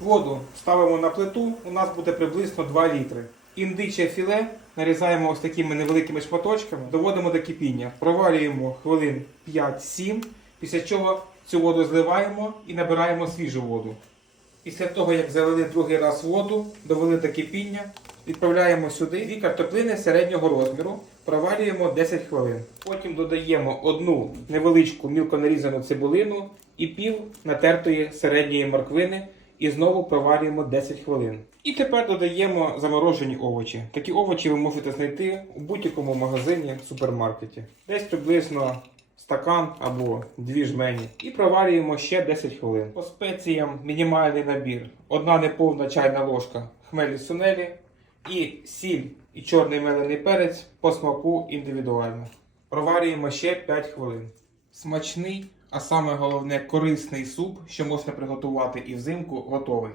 Воду ставимо на плиту, у нас буде приблизно 2 літри. Індиче філе нарізаємо ось такими невеликими шматочками, доводимо до кипіння, проварюємо хвилин 5-7, після чого цю воду зливаємо і набираємо свіжу воду. Після того, як залили другий раз воду, довели до кипіння, відправляємо сюди дві картоплини середнього розміру, проварюємо 10 хвилин. Потім додаємо одну невеличку мілко нарізану цибулину і пів натертої середньої морквини і знову проварюємо 10 хвилин. І тепер додаємо заморожені овочі. Такі овочі ви можете знайти у будь-якому магазині, супермаркеті. Десь приблизно стакан або дві жмені. І проварюємо ще 10 хвилин. По спеціям мінімальний набір. Одна неповна чайна ложка хмелі сунелі і сіль і чорний мелений перець по смаку індивідуально. Проварюємо ще 5 хвилин. Смачний, а саме головне корисний суп, що можна приготувати і взимку, готовий.